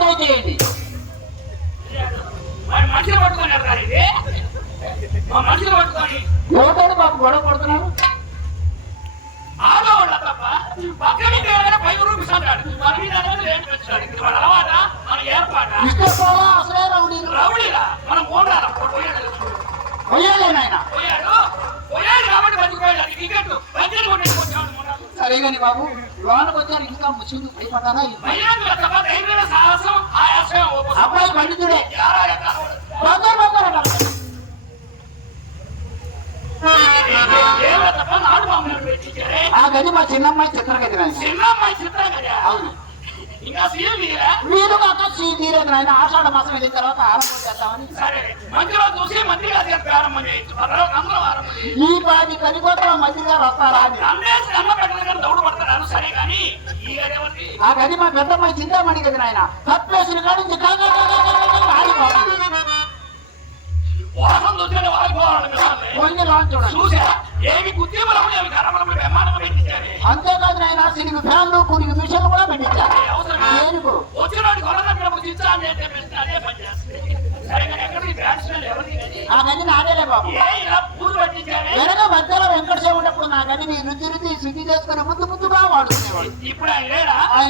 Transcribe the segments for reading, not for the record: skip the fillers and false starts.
దయచేయండి. మనుషులు పట్టుకున్నారు మనుషులు పట్టుకొని ఎవరు బాబు గొడవ పడుతున్నారు? ఆడవాళ్ళ తప్ప పక్కన పై రూపీస్ అంటాడు. మన మీద అలవాట మన ఏర్పాట అసలే రౌడీలా మనం పోరాడు పోయాడు పోయాడు కాబట్టి బతికిపోయాడు. Ticket budget కొట్టేసుకొచ్చాడు. సరేగాని బాబు లోనకు వచ్చారు ఇంకా ముసుగు భయపడ్డారా? సాహసం ఆయాసం అబ్బాయి పండితుడే ఆ గది మా చిన్నమ్మాయి చిత్రగతి. చిన్నమ్మాయి చిత్రగతి అవును. ఇంకా మీరు కాక తీరేది ఆయన ఆషాఢ మాసం వెళ్ళిన తర్వాత ఆరంభం చేద్దామని. సరే మంచిగా చూసి మంచిగా ప్రారంభం చేయొచ్చు. ఈ 10 కనికోట్ల మంచిగా వస్తారా అని దౌడు పడతారు. సరే కానీ ఆ గది మా పెద్దమ్మాయి చింతామణి గది నాయన కప్పేసిన కాడి నుంచి వాసం చూసాను వాడిపోవాలని చూసా ఏమి ఉద్యమం అంతేకాదు నాయన సినికి ఫ్యాన్లు కొన్ని మిషన్లు కూడా పెట్టించారు. ఆ గది నాదేలే బాబు. వెనక మధ్యలో వెంకటేశ్వర ఉన్నప్పుడు నా గదిని రుచి శుద్ధి చేసుకుని ముద్దుగా వాడుకునేవాడు. ఇప్పుడు ఆయన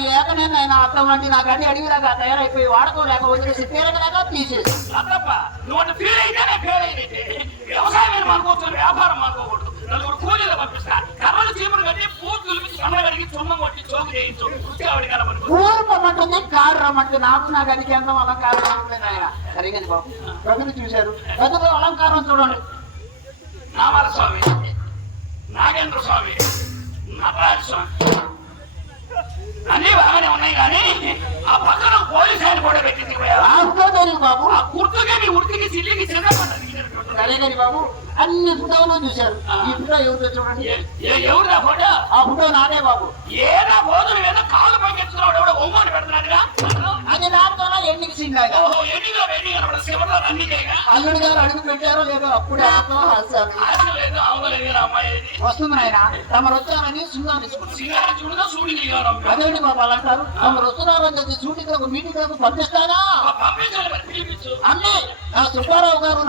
లేక నేను ఆయన అర్థం వంటి నా గది అడిగిలాగా తయారైపోయి వాడుకోలేక వదిలేసి తీరగలేక తీసేసి వ్యవసాయం అనుకోవచ్చు వ్యాపారం అనుకోకూడదు. నలుగురు కూలీలు పంపిస్తా కర్రలు చీమలు కట్టి పూర్తి కడిగి చుమ్మం కొట్టి చోకు చేయించు ఊరు రమ్మంటుంది కారు రమ్మంటుంది. నాకు నా గదికి ఎంత అలంకారం ఉంటుంది ఆయన. సరిగాని బాబు గదులు చూశారు. గదులు అలంకారం చూడండి. నామాల స్వామి, నాగేంద్ర స్వామి, నటరాజ స్వామి అన్ని బాగానే ఉన్నాయి. కానీ ఆ పక్కన పోలీసు ఆయన కూడా పెట్టింది బాబు. ఆ కుర్తుగా మీ ఉడికి సిల్లికి చిన్నపడ్డది. సరేగాని బాబు అన్ని ఫోటోలు చూశారు. ఈ ఫోటో ఎవరు చూడండి. ఎవరు ఆ ఫోటో? ఆ ఫోటో నాదే బాబు. ఏదో భోజనం ఏదో కాలు పైకెత్తున్నాడు ఎవడో ఒంగోని పెడుతున్నాడుగా. అది నాతో ఎన్నిక సింగాగా అల్లుడి గారు అడుగు పెట్టారో లేదో అప్పుడే వస్తుంది ఆయన. తమరు వచ్చారని అదేంటి బాబు అలా అంటారు? తమరు వస్తున్నారని చెప్పి షూటింగ్ మీటింగ్ పంపిస్తారా? అన్నీ నా సుబ్బారావు గారు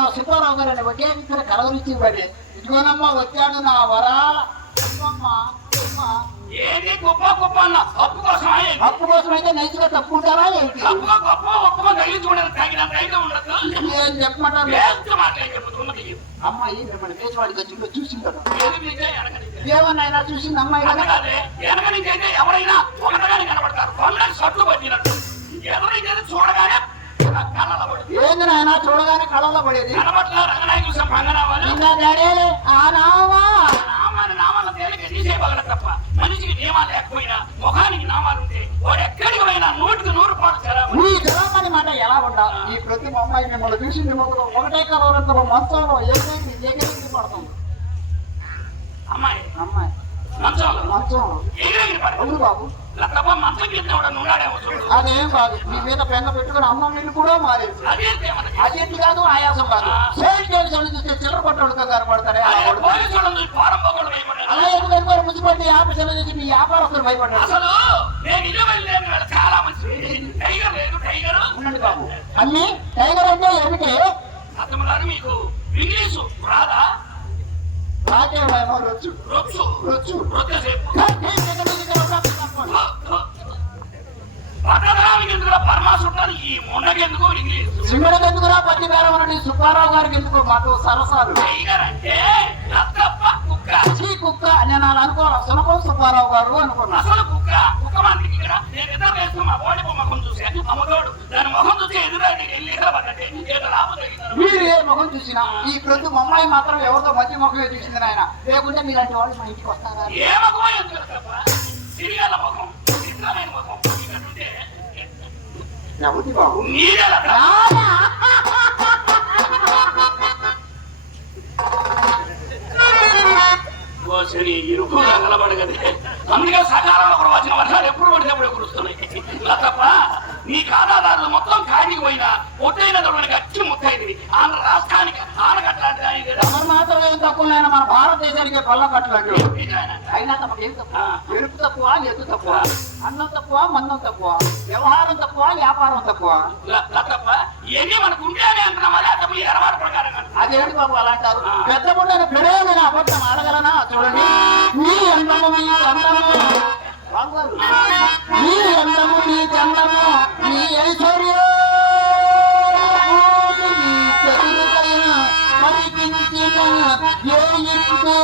అని ఒకే ఇక్కడ కలవరించి పడి ఇదిగోనమ్మా వచ్చాడు నా వరాల అప్పు కోసం అయితే నైతిగా తప్పుకుంటారా ఏంటి? ఏం చెప్పమంటారు? అమ్మాయి మిమ్మల్ని పేచవాడికి వచ్చిందో చూసిందా? ఏమన్నా చూసింది అమ్మాయి ఎవరైనా ఒకటిగానే కనబడతారు. సట్టు పట్టినట్టు చూడగానే ఏంది నాయన చూడగానే కళ్ళలో పడేది. తప్ప మనిషికి నియమాలు లేకపోయినా ముఖానికి నామాలు ఉంటే వాడు ఎక్కడికి పోయినా 100% మాట ఎలా ఉండా? ఈ ప్రతి అమ్మాయి మిమ్మల్ని చూసింది మొదలు ఒకటే కలవరంతో మంచంలో ఎగిరికి పడతాం. అమ్మాయి మంచంలో అవును బాబు. అదేం కాదు. మీ మీద పెంగ పెట్టుకుని అన్నం నీళ్ళు కూడా మారేది. అదేంటి కాదు ఆయాసం కాదు. చూస్తే చిల్లర పట్టోళ్ళతో కనపడతారే అలా ఎందుకు ముచ్చిపట్టి ఆఫీసులో చూసి మీ వ్యాపారస్తులు భయపడ్డారు. ఉండండి బాబు. అన్ని టైగర్ అంటే ఏమిటి? మీకు ఇంగ్లీషు రాదా? రాకేమో రొచ్చు సింగడికెందుకురా పట్టి పేరవరండి సుబ్బారావు గారికి ఎందుకు మాకు సరసాలు కుక్క నేను అలా అనుకోను. సునకం సుబ్బారావు గారు అనుకున్నా. మీరు ఏ ముఖం చూసినా ఈ ప్రతి అమ్మాయి మాత్రం ఎవరితో మంచి ముఖమే చూసింది నాయన. లేకుంటే మీలాంటి వాళ్ళు మా ఇంటికి వస్తారా? నవ్వుతి బాబు నిలబడగదే. అందుకే సకాలంలో కూడా వచ్చిన వర్షాలు ఎప్పుడు పడితే అప్పుడు కురుస్తున్నాయి. తప్ప నీ ఖాతాదారులు మొత్తం ఖాళీకి పోయినా ఒట్టైన దొరకడానికి అచ్చి ముత్తైంది ఆంధ్ర రాష్ట్రానికి ఆనకట్లాంటి ఎవరు మాత్రం ఏం తక్కువ మన భారతదేశానికి కొల్ల కట్టలేదు అయినా తమకు ఏం తక్కువ ఎరుపు తక్కువ ఎద్దు తక్కువ అన్నం తక్కువ మన్నం తక్కువ వ్యవహారం తక్కువ వ్యాపారం తక్కువ తప్ప ఇవన్నీ మనకు ఉంటేనే అంటున్నాం అదే అర్థం ఈ ఎరవాడ ప్రకారం అదేంటి బాబు అలా అంటారు పెద్ద ముండని పెడేదని అబద్ధం అడగలనా చూడండి నీ అందము నీ చందము నీ అందము నీ చందము నీ ఐశ్వర్యం పరిపించిన ఏ ఇంటి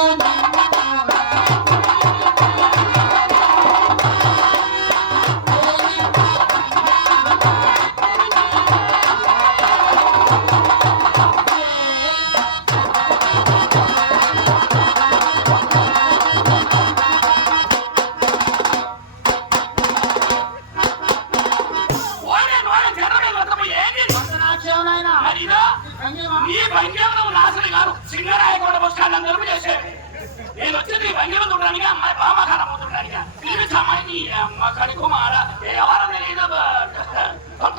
ఈ భంగ్యంలో నాశనం కాదు సింగరాయకొండ బస్ స్టాండ్ అందరూ చేసేది నేను వచ్చేది భంగ్యం చూడడానికి అమ్మాయి బామకారం అవుతుండడానికి పిలిపించు అమ్మాయిని అమ్మ కడుకు మాడ ఎవరన్నా ఏదో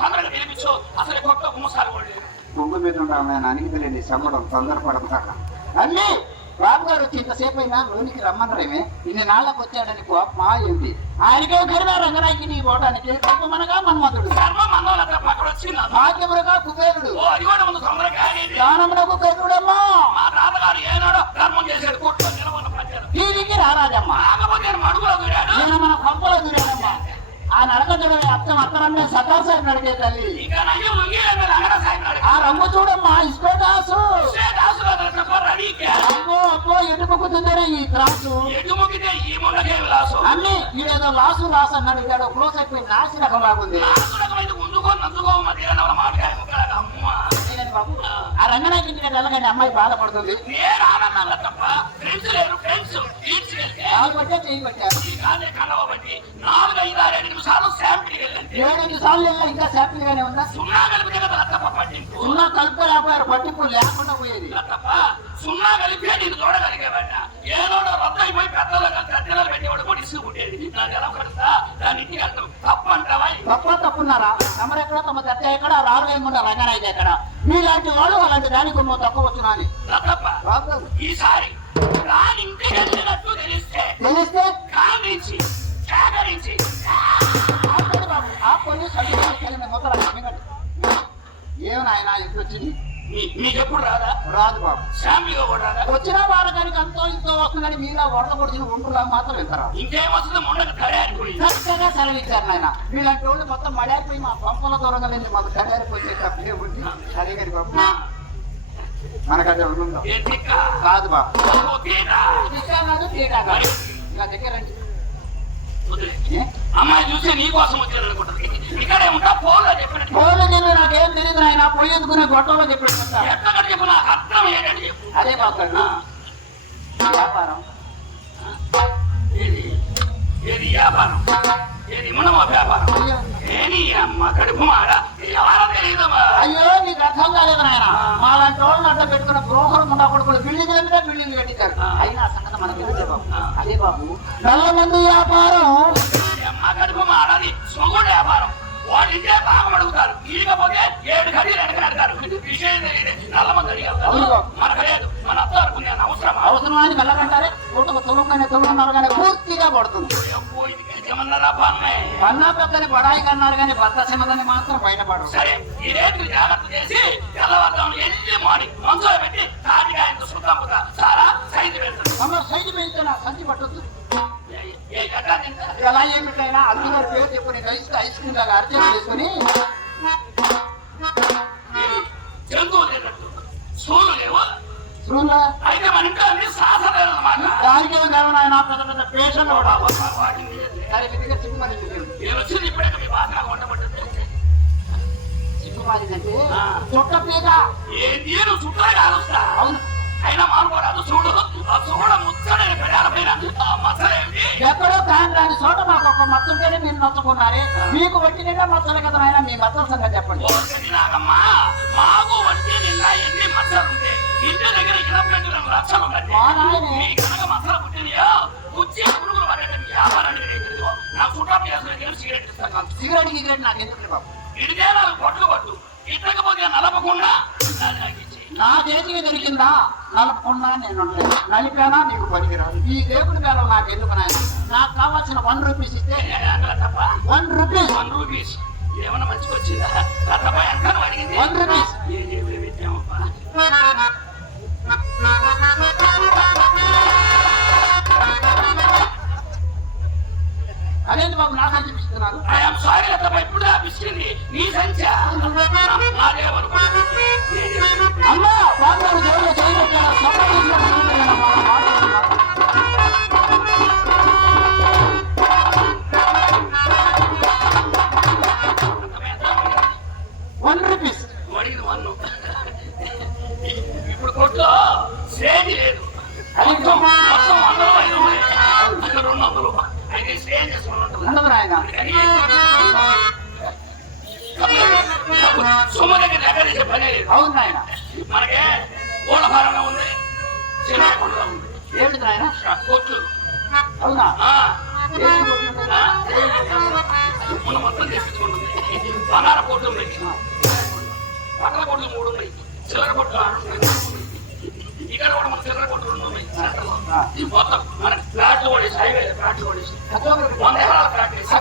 తొందరగా పిలిపించు అసలు కొత్త గుమ్మసాలు కూడా కొంగు మీద ఉండాలి అనికి తెలియదు చెమ్మడం తొందరపడదు అన్నీ బాబు గారు వచ్చి ఇంతసేపు అయినా లోనికి రమ్మనరేమే ఇన్ని నాళ్ళకు వచ్చాడని కోపమా ఏంటి ఆయనకే కరివే రంగనాయకి నీ పోవడానికి మనగా మన్మధుడు భాగ్యములుగా కుబేరుడు దానమునకు కరుడమ్మా దీనికి రారాజమ్మ నేను మన కొంపలో దూరాడమ్మా ఆ నడక చూడని అర్థం అత్తనమ్మే సతార్ సార్ నడిగే తల్లి ఆ రంగు చూడమ్మా ఇస్పేటాసు అబ్బో ఎటు మొక్కుతుందనే ఈ త్రాసు అన్ని ఈడేదో లాసు లాస్ అన్నాడు ఇక్కడ క్లోజ్ అయిపోయి నాసి రకం లాగుంది ఆ రంగనాయకి ఇంటికి వెళ్ళగానే అమ్మాయి బాధపడుతుంది ఏడెనిమిది సార్లు ఇంకా శాంపిల్ గానే ఉందా సున్నా కలుపుకోలేకపోయారు పట్టింపు లేకుండా పోయేది సున్నా కలిపే నేను చూడగలిగేవాడ ఏదో రద్దు అయిపోయి పెద్దలు పెట్టేవాడు కూడా ఇసుకుంటేది నాకు ఎలా కలుస్తా దాని ఇంటికి వెళ్తాం తప్పు అంటావా తప్పున్నారా తమరు ఎక్కడ తమ దత్త ఎక్కడ రారు వేయకుండా రంగనాయక ఎక్కడ మీలాంటి వాళ్ళు అలాంటి దానికి నువ్వు తక్కువ వచ్చునా అని ఈసారి రాని ఇంటికి వెళ్ళినట్టు తెలిస్తే కాంగ్రించి సేకరించి ఆ పోలీసు ఏమనాయన ఎప్పుడు వచ్చింది మీకు ఎప్పుడు రాదా రాదు బాబు ఫ్యామిలీగా కూడా రాదా వచ్చిన వారకానికి అంతో ఇంతో వస్తుందని మీలా వరద పొడిచిన ఒంటులా మాత్రం వెళ్తారా ఇంకేం వస్తుంది మొండకు తయారైపోయి చక్కగా సెలవిచ్చారు నాయన వీళ్ళంటి వాళ్ళు మొత్తం మడారిపోయి మా పంపల దూరంగా వెళ్ళి మాకు తయారైపోతే తప్పే ఉంది సరే గారి బాబు మనకదే ఉందో కాదు బాబు దగ్గరండి అమ్మాయి చూస్తే నీ కోసం వచ్చాను అనుకుంటుంది ఇక్కడే ఉంటా పోలో చెప్పినట్టు పోలో చెప్పి నాకేం తెలియదు ఆయన పోయేందుకునే గొట్టంలో చెప్పినట్టు ఎక్కడ చెప్పు నాకు అర్థం ఏంటంటే చెప్పు అదే బాబు వ్యాపారం ఏది వ్యాపారం ఏది మునమ వ్యాపారం ఏని అమ్మ కడుపు మాడ ఎవరో తెలియదు అయ్యో నీకు అర్థం కాలేదు నాయన మాలాంటి వాళ్ళని అడ్డం పెట్టుకున్న బ్రోకర్ ఉన్న కొడుకులు బిల్డింగ్ అంటే బిల్డింగ్ కట్టించారు అయినా సంగతి మనకి తెలిసే బాబు అదే బాబు నల్ల మందు వ్యాపారం అమ్మ కడుపు మాడని సొగుడు వ్యాపారం వాళ్ళు ఇంటే బాగా అడుగుతారు ఇకపోతే 7 గడియలు అడగడతారు విషయం తెలియదు నల్ల మంది అడిగారు మనకు లేదు మన అత్త అనుకునే అవసరం అని వెళ్ళకంటారే పూటకు తొమ్మిది కానీ పూర్తిగా పడుతుంది పన్నా పెద్దని బడాయి కన్నారు కానీ భర్త సింహదని మాత్రం బయటపడరు సరే ఈ రేట్లు జాగ్రత్త చేసి తెల్లవారుజామున వెళ్ళి మాడి మంచులో పెట్టి తాటికాయంతో శుద్ధం సారా సైజు పెడతారు సైజు పెంచిన సంచి పట్టొద్దు ఎలా ఏమిటైనా అందులో పేరు చెప్పు నీకు ఐస్ క్రీమ్ లాగా అర్చన చేసుకుని జంతువులు తిన్నట్టు సూలు లేవు అయితే మన ఇంట్లో అన్ని శాసనాలు అన్నమాట దానికేమో ఆయన పెద్ద పెద్ద పేషెంట్ కూడా సరే విధిగా సిగ్గుమాలి నేను వచ్చింది ఇప్పుడే మీ బాగా వండబడ్డది సిగ్గుమాలిందంటే చుట్ట పీక ఏ నేను చుట్టా కాలుస్తా అవును అయినా మానుకోరాదు చూడు ఆ చూడ ముచ్చడని పెడాలపైన ఆ మచ్చలేంటి ఎక్కడో ఫ్యాన్ రాని చోట మాకు ఒక మత్తుంటేనే మీరు నచ్చుకున్నారే మీకు వట్టి నిండా మచ్చలు కదా ఆయన మీ మచ్చల సంగతి చెప్పండి నాకమ్మా మాకు వట్టి నిండా ఎన్ని మచ్చలుంటే ఇంటి దగ్గర 22 లక్షలు ఉన్నాయి కనుక మచ్చలు పుట్టినాయో కుర్చీ పురుగులు పడేటట్టు వ్యాపారాన్ని నా చుట్టూ సిగరెట్ ఇస్తాను సిగరెట్ గిగరెట్ నాకు ఎందుకు బాబు? ఇడితే నాకు పొట్లు పట్టు, ఇట్టకపోతే నలపకుండా నాకు ఇచ్చేయి. నా చేతికి దొరికిందా నలపకుండా నేను ఉండలేదు. నలిపానా నీకు పనికిరాదు. ఈ దేవుడి కాలం నాకు ఎందుకు నాయన? నాకు కావాల్సిన 1 రూపీస్ ఇస్తే తప్ప 1 రూపీస్ 1 రూపీస్ ఏమన్నా మంచిగా వచ్చిందా? తప్ప ఎంత అడిగింది? 1 రూపీస్. ఏం చెప్పే విద్యామప్పా. అదేంటి బాబు నాకు అనిపిస్తున్నారు? ఐఎమ్ సారీ తప్ప ఇప్పుడు ఆపిస్తుంది నీ సంఖ్య నాదేమనుకో. అమ్మా బాబు గారు దేవుడు చేయబట్టారు. రూపీస్ అడిగింది 1. ఇప్పుడు కొట్లో శ్రేణి లేదు. మొత్తం 100 ఉన్నాయి. 200 అయితే శ్రేణి ఉండదు నాయన. సొమ్ము దగ్గర ఎక్కడేసే పనే లేదు. అవును నాయన. మనకే ఓలభారంగా ఉంది, చిన్న కొండలో ఉంది. ఏమిటి నాయన? కొట్లు. అవునా? మనం మొత్తం తెప్పించుకుంటుంది. బంగార కొట్లు ఉన్నాయి, పక్కల కొట్లు 3 ఉన్నాయి, చిల్లర కొట్లు 6 ఉన్నాయి. ఇక్కడ కూడా మన చిల్లర కొట్లు 2 ఉన్నాయి. మొత్తం మన ఫ్లాట్లు కొడేసి, హైవే ఫ్లాట్లు కొడేసి 100 ఎకరాల ఫ్లాట్ వేసి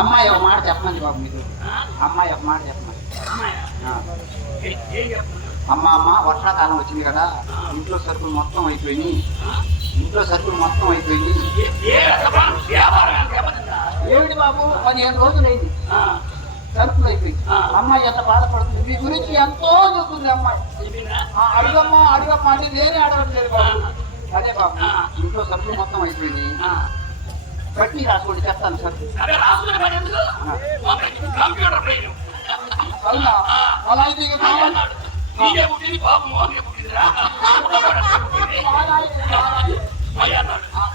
అమ్మాయి ఒక మాట చెప్పమంది బాబు మీకు. అమ్మాయి ఒక మాట చెప్పమంది. అమ్మ వర్షాకాలం వచ్చింది కదా, ఇంట్లో సరుకులు మొత్తం అయిపోయింది. ఏమిటి బాబు 15 రోజులైంది, సరుకులు అయిపోయింది. అమ్మాయి ఎంత బాధపడుతుంది, మీ గురించి ఎంతో చెబుతుంది అమ్మాయి. అడుగమ్మా అంటే నేనే అడగట్లేదు బాబు. అదే బాబు, ఇంట్లో సరుకులు మొత్తం అయిపోయింది. బట్టి రాసుకోండి చెప్తాను సార్. అవునా? అలా అయితే ఇక కావాలి.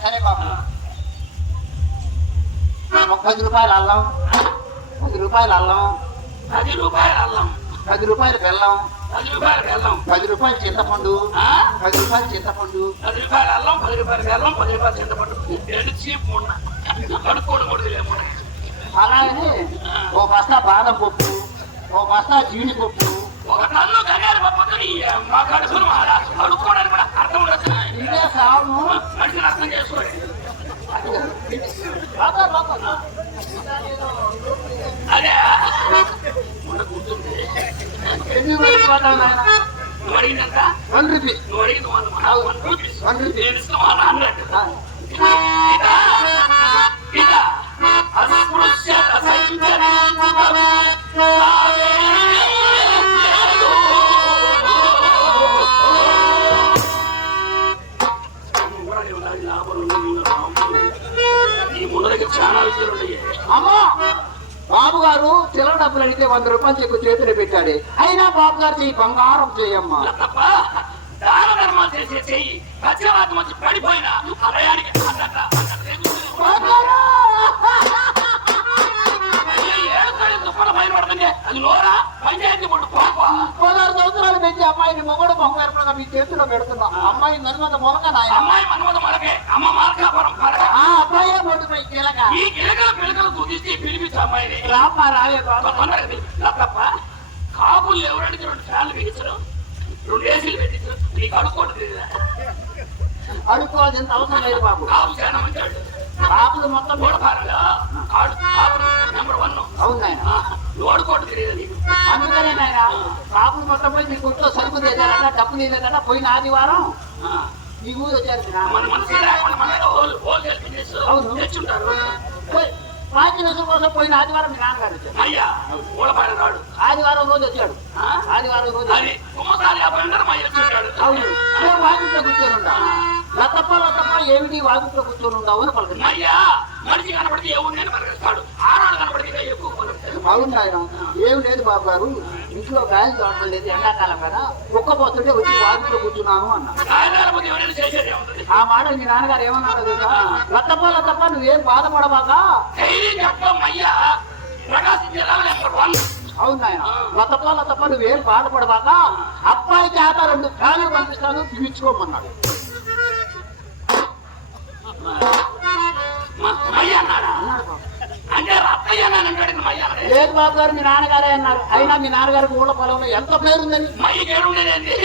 సరే బాబు, 10 రూపాయలు అల్లం, 10 రూపాయలు అల్లం, 10 రూపాయలు అల్లం, 10 రూపాయలు బెల్లం, 10 రూపాయలు బెల్లం, 10 రూపాయలు చింతపండు, 10 రూపాయలు చింతపండు, 10 రూపాయలు అల్లం, 10 రూపాయలు బెల్లం, 10 రూపాయలు చింతపండు. 2 చీప్ కడుక్కోడు కొడుకులేమో. అలాగే ఓ బస్తా బాదం పప్పు, ఓ బస్తా జీడిపప్పు, 1 టన్ను గన్నేరు పప్పు. మా కడుపును కడుక్కోవడానికి కూడా అర్థం ఉండదు. ఇదే సాగు. మనిషిని అర్థం చేసుకోండి. అదే ఎన్ని రోజులు పోతావు నాయన? నువ్వు అడిగినంత 1 రూపీస్. నువ్వు అడిగింది 1 రూపీస్. 1 రూపీస్. నేను ఇస్తాం 100. ఇదా అస్పృశ్యత ఈ ముందు దగ్గర చాలా విషయాలు ఉన్నాయి. అమ్మా బాబు గారు చిల్లర డబ్బులు అడిగితే 100 రూపాయలు చెక్కు చేతులు పెట్టాడు. అయినా బాబు గారు చెయ్యి బంగారం చేయమ్మా. తప్ప దాన ధర్మాలు చేసే చెయ్యి పచ్చవాత మంచి పడిపోయినా అలయానికి అది లోరా పంచాయతీ బోర్డు 16 సంవత్సరాలు పెంచి అమ్మాయిని మొగడు బొంగారు మీ చేతిలో పెడుతున్నా. అమ్మాయి నన్మత మొలక నాయ. అమ్మాయి మనమత మొలకే, అమ్మ మార్కాపురం ఆ అబ్బాయే బొడ్డుపై కీలక. ఈ గిలకల పిలకలు కుదిస్తే పిలిపించు అమ్మాయిని. రామ్మా రావే బాబు. తప్ప కాపులు ఎవరంటే 2 ఫ్యాన్లు పెట్టించరు, 2 ఏసీలు పెట్టించరు. నీకు అడుక్కోవట్లేదు. అడుక్కోవాల్సిన అవసరం లేదు బాబు. కాపు చాలా మంచి కాపులు మొత్తం గోడపారలో నెంబర్ 1. అవును నాయన. నువ్వు అడుకోవడం తెలియదు నీకు. అందుకనే నాయన కాపులు మొత్తం పోయి మీ గుర్తులో సరుకు చేశారట, డబ్బు లేదట. పోయిన ఆదివారం మీ ఊరు వచ్చారు. అవును తెచ్చుంటారు. పాంచనసు కోసం పోయిన ఆదివారం మీ నాన్నగారు వచ్చారు. అయ్యా గోడపార నాడు ఆదివారం రోజు వచ్చాడు. ఆదివారం రోజు అది కుమ్మసారి అవును. మేము వాకిట్లో కూర్చొని ఉంటాం. లతప్ప ఏమిటి వాకిట్లో కూర్చొని ఉంటావు అని పలుకుతుంది. అయ్యా మనిషి కనబడితే ఏముందని పలకరిస్తాడు, ఆడవాళ్ళు కనబడితే ఎక్కువ పలుకుతాడు. అవును ఆయన ఏమి లేదు బాబు గారు, ఇంట్లో గాలి చూడటం లేదు, ఎండాకాలం కదా, కుక్క పోతుంటే వచ్చి వాకిట్లో కూర్చున్నాను అన్నా. ఎవరైనా చేసేది ఉంటుంది. ఆ మాట మీ నాన్నగారు ఏమన్నాడు తెలుసా? లతప్ప నువ్వేం బాధపడబాక. ధైర్యం చెప్పమయ్యా, ప్రకాశం జిల్లాలో నెంబర్ 1. అవును నాయన, లతప్ప నువ్వేం బాధపడబాక, అబ్బాయి చేత 2 ఫ్యాన్లు పంపిస్తాను, పిలుచుకోమన్నాడు. మయ్య అన్నాడా? అంటే రత్తయ్య అన్నాడు. మయ్య లేదు బాబు గారు, మీ నాన్నగారే అన్నారు. అయినా మీ నాన్నగారికి ఊళ్ళ పొలంలో ఎంత పేరుందని. మయ్య పేరు ఉండేదండి.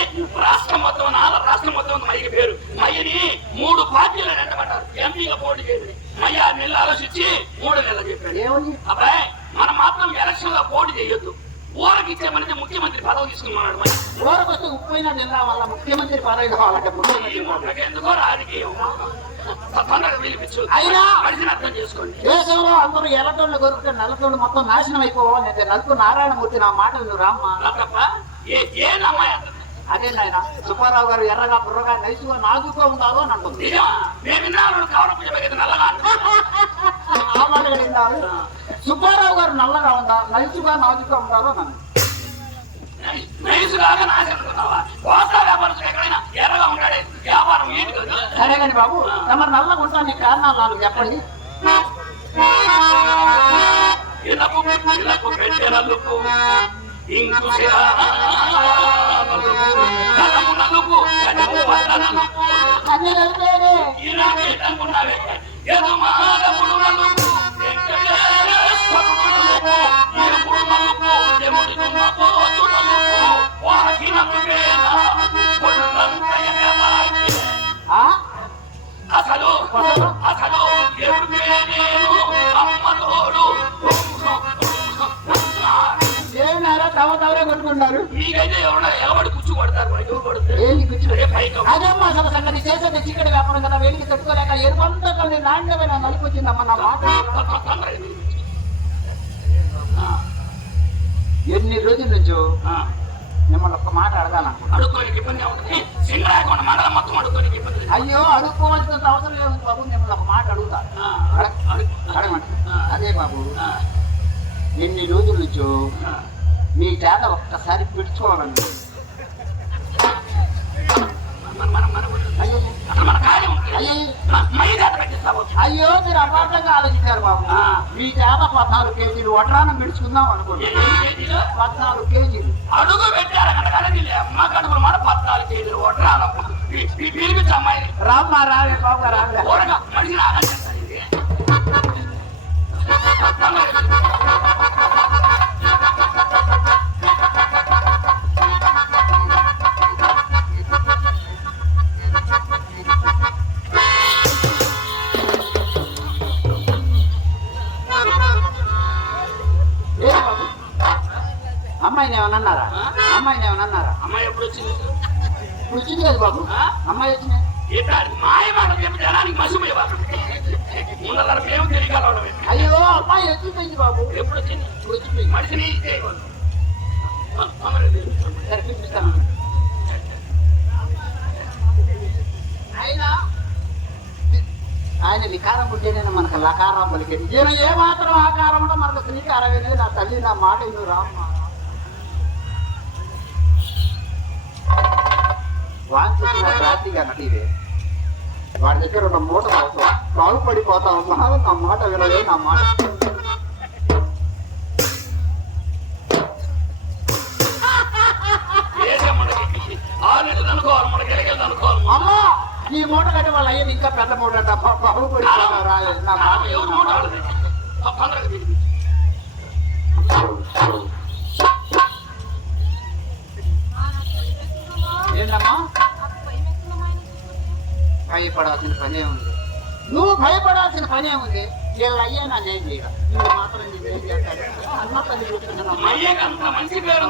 రాష్ట్రం మొత్తం రాష్ట్రం మొత్తం మయ్యకి పేరు. మయ్యని 3 పార్టీలు ఎంటబడ్డారు. ఎంపీగా పోటీ చేసి మయ్య 6 నెలలు ఆలోచించి 3 నెలలు చెప్పాడు. ఏమని? అబ్బాయి మనం మాత్రం ఎలక్షన్ లో పోటీ చేయొద్దు, ఊరికి ఇచ్చామని ముఖ్యమంత్రి పదవి తీసుకున్నాడు. మరి ఊరకొస్తే ఉప్పైనా జిల్లా వల్ల ముఖ్యమంత్రి పదవి కావాలంటే ఎందుకో రాజకీయం తొందరగా పిలిపించు. అయినా మనిషిని అర్థం చేసుకోండి. దేశంలో అందరూ ఎల్లటోళ్ళు కొరుకుంటే నల్లటోళ్ళు మొత్తం నాశనం అయిపోవాలి. నలుపు నారాయణమూర్తి నా మాటలు నువ్వు రామ్మా. తప్ప ఏ అమ్మాయి అంటుంది. అదే నాయన, సుబ్బారావు గారు ఎర్రగా బుర్రగా నైసుగా నాజుగా ఉండాలో అని అంటుంది. ఆ మాట విన్నారు. సుబ్బారావు గారు నల్లగా ఉందా, నైసుగా నాజుగా ఉండాలో నన్ను. సరే కానీ బాబు, తమ నల్లగా ఉంటాను కారణాలు 4 చెప్పండి. అసలు ఏమన్నారా తవరే కొట్టుకున్నారు. మీకైతే ఎవరు కూర్చు కొడతారు. ఏంటి కూర్చు? అదమ్మా అసలు సంగతి చేసేది చిక్కడి వ్యాపారం కదా. వేడికి తట్టుకోలేక ఎరువంతా నాణ్యమైన నలుపు వచ్చిందమ్మా నా మాట. ఎన్ని రోజుల నుంచో మిమ్మల్ని ఒక్క మాట అడగాలనుకుంటున్నాను. అడుక్కోనికి ఇబ్బంది ఉంటుంది. సింగరాయకొండ మండలం మొత్తం అడుక్కోనికి ఇబ్బంది. అయ్యో అడుక్కోవాల్సినంత అవసరం లేదు బాబు, మిమ్మల్ని ఒక మాట అడుగుతా. అడగండి. అదే బాబు, ఎన్ని రోజుల నుంచో మీ చేత ఒక్కసారి పిడుచుకోవాలండి. అయ్యో మీరు అపార్థంగా ఆలోచించారు బాబు. మీ చేత 14 కేజీలు వడ్రానం పిడుచుకుందాం అనుకుంటున్నాను. 14 కేజీలు అడుగు పెట్టారు. అమ్మ కడుపులు మాట 14 కేజీలు వడ్రానం పిలిపించు అమ్మాయి. రామ్మా రావే బాబు రావే. మనిషి రాగలిగారు. అమ్మాయిని ఏమన్నా అన్నారా? అమ్మాయిని ఏమన్నా అన్నారా? అమ్మాయి ఎప్పుడు వచ్చింది? ఇప్పుడు వచ్చింది కదా బాబు. అమ్మాయి వచ్చింది. మాయ మాట జనానికి మసిపోయేవారు. ముందర మేము తెలియగలవడం. అయ్యో అమ్మాయి వచ్చిపోయింది బాబు. ఎప్పుడు వచ్చింది? ఇప్పుడు వచ్చిపోయింది. మనిషిని సరే చూపిస్తాను. ఆయన వికారం పుట్టేనే మనకు లకారం పలికేది. ఈయన ఏ మాత్రం ఆకారం ఉంటే మనకు శ్రీకారం అనేది. నా తల్లి నా మాట ఇల్లు రామ్మ. వాంఛించిన జాతిగా నటివే వాడి దగ్గర ఉన్న మూట బాగుపడిపోతా ఉన్నా. నా మాట వినలే. నా మాట అమ్మా, ఈ మూట కట్టి వాళ్ళు అయ్యేది ఇంకా పెద్ద మూట బాగుపడిపోతారా? నా మాట ఏంటమ్మా? భయపడాల్సిన పనే ఉంది. నువ్వు భయపడాల్సిన పనే ఉంది. వీళ్ళ అయ్యా నా నేను చేయాలి. నువ్వు మాత్రం ఏం చేస్తాడు? అన్న తల్లి కూర్చున్నా మంచి పేరు.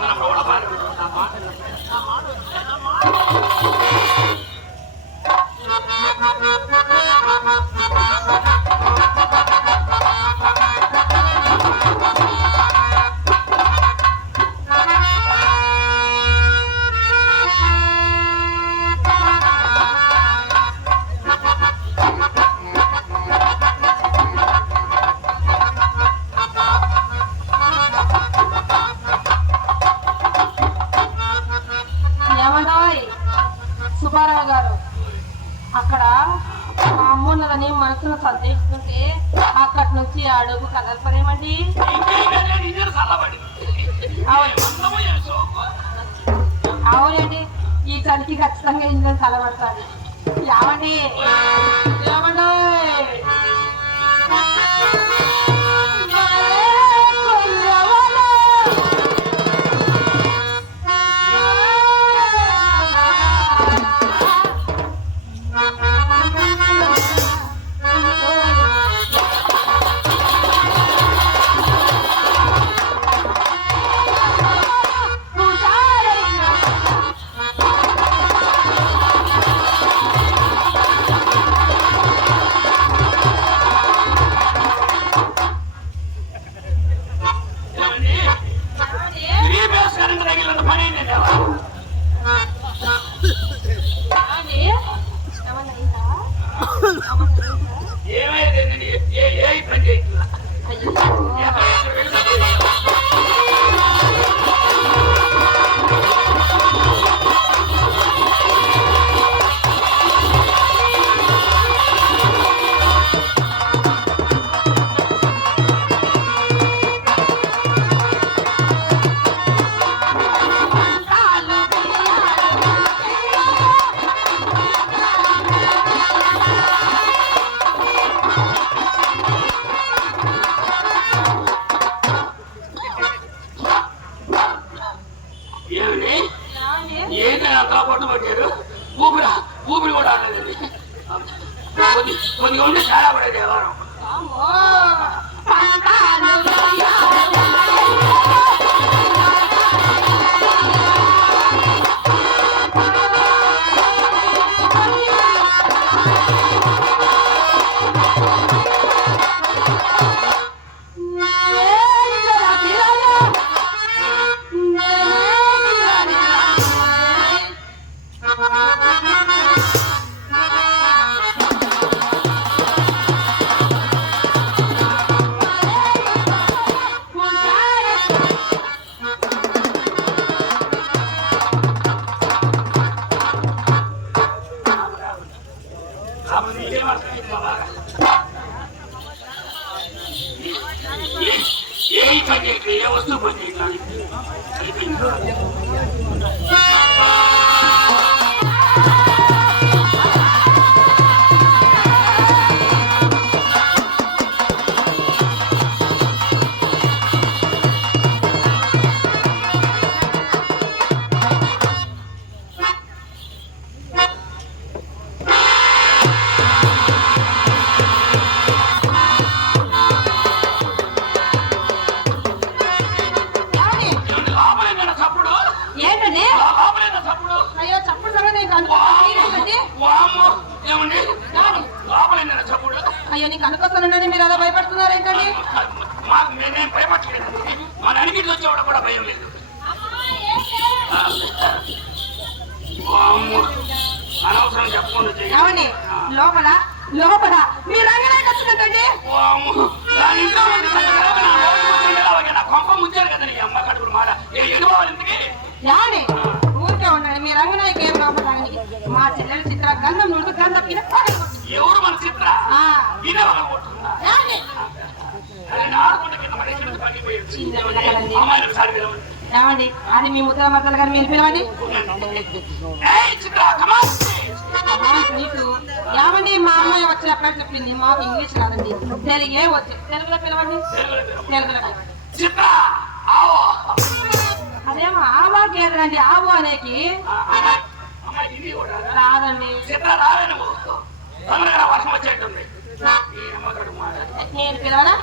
సుబ్బారావు అక్కడ మా అమ్మ ఉన్నదని మనసును సందేహిస్తుంటే అక్కడి నుంచి అడుగు కదలపరేమండి. అవునండి, ఈ చలికి ఖచ్చితంగా ఇంజన్ చల్లబడతాది. ఏమండి ఏమండి ఊపిరి కూడా ఆడలేదు. కొద్దిగా ఉంటే చాలా పడేది ఎవరు. ఏ వస్తువు పని అయ్యో నీకు అనుకోసానండి, మీరు అలా భయపడుతున్నారు ఏంటండి? నేను భయపడలేదండి, మా అడిగికి వచ్చేవాడు కూడా భయం లేదు. అనవసరం చెప్పకుండా ఏమండి లోపల లోపల మీరు వచ్చిందండి. కొంప ముంచారు కదండి అమ్మ కడుపులు మాట ఎడుకోవాలంటే ఏమండి ఊరికే ఉండండి. మీ రంగనాయకి ఏం లోపల మా చెల్లెలు చిత్ర గంధం నుండి గంధం ఎవరు మన చిత్ర ఏమండి అది మీ ముద్ర మద్దలు గారు మీరు పిలవండి. ఏమండి మా అమ్మాయి వచ్చినప్పుడు చెప్పింది మాకు ఇంగ్లీష్ రాదండి, తెలుగే వచ్చు. తెలుగులో పిలవండి. తెలుగులో అదేమో ఆవా కేదండి, ఆవు అనేకి రాదండి. నేను పిలవనా?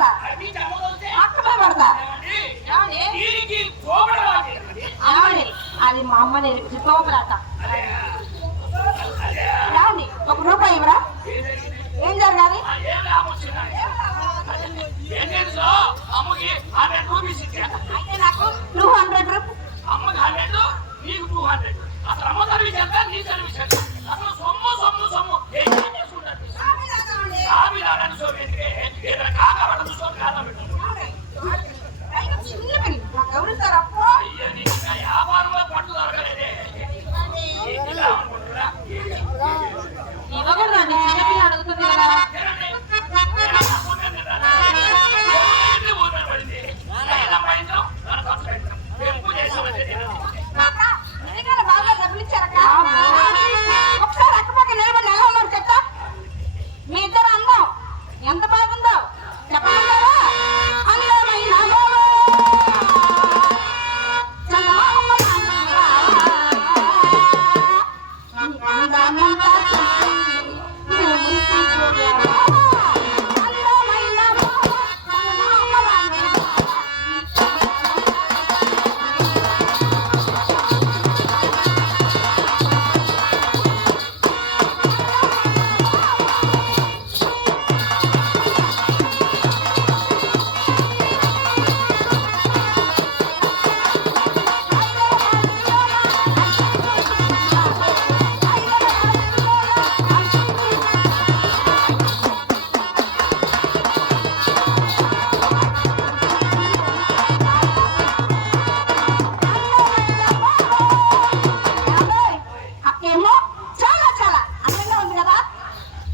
పడతా అవి చెప్పగలిగితే అక్కడే పడతా ఏమండి? ఏమండి దీనికి తోమడం అంటే ఏంటండి? ఏమండి అది మా అమ్మ నేర్పించి తోపులాట అదే, అదే. ఏమండి ₹1 ఇవ్వరా ఏం జరిగింది? ఏం జరగాలి ఆ, ఏం లాభం వచ్చిందా? ఏం తెలుసు? అమ్మకి 100 రూపీస్ ఇచ్చా. అయితే నాకు 200 రూపీస్ అమ్మకి 100, నీకు 200. అసలు అమ్మ సర్వీస్ ఎంత, నీ సర్వీస్ ఎంత? అసలు సొమ్ము సొమ్ము సొమ్ము ఏం చేసుకుంటారు? ఆవిడాలని సొమ్ము ఎందుకే? ఏదైనా కాకపడదు సొమ్ము కాదా పెట్టు. చిన్న పిల్ల నాకు ఎవరుతారు అప్పు అయ్యో, నీకు ఇంకా వ్యాపారంలో పట్టు దొరకలేదే. ఇలా అనుకుంటున్నా? ఇవ్వకూడదండి చిన్నపిల్ల అడుగుతుంది కదా ఏనండి? నేను అనుకుంటాను కదా. ఏంటి ఊరిలో పడింది? లేదమ్మా ఇంట్లో, నన్ను ఖర్చు పెట్టాం. పెంపు చేసామంటే తినను. ఎందుకన్నా బాగా డబ్బులు ఇచ్చారక్క ఒకసారి అక్క పక్క నిలబడి ఎలా ఉన్నారు చెప్తా మీ ఇద్దరు అందం ఎంత బాగుందో చెప్పమంటారా అందమైన గోవా, చల్లమ్మ అందరా, నీ అందమంతా చూసి నేను మురిసిపోయాను. అందమైన గోవా, చల్లమ్మ అందరా, అక్కేమో చాలా చాలా అందంగా ఉంది కదా